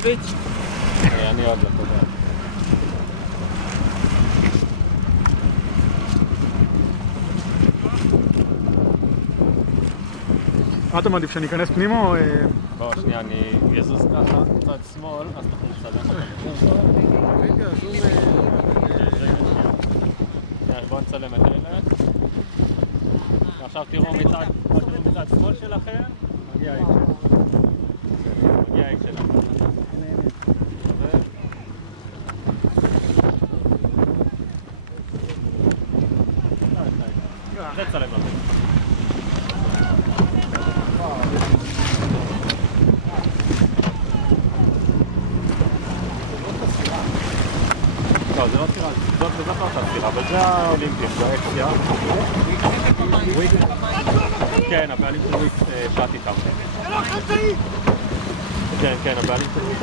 סנדוויץ'? אני עוד לא תודה. מה אתה מעדיף, שאני אכנס פנימה או... בואו שנייה, אני אזוז ככה, צד שמאל, אז תוכלו לסדר. בואו נצלם את אלה. ועכשיו תראו מצד שמאל שלכם, מגיע האיק שלנו. מגיע האיק שלנו. זה צלם לכם. לא, זה לא סירה, זאת לא אותה סירה, אבל זה האולימפים, זה האקסיה. כן, הבעלים של וויק שט איתם. כן, הבעלים של וויק.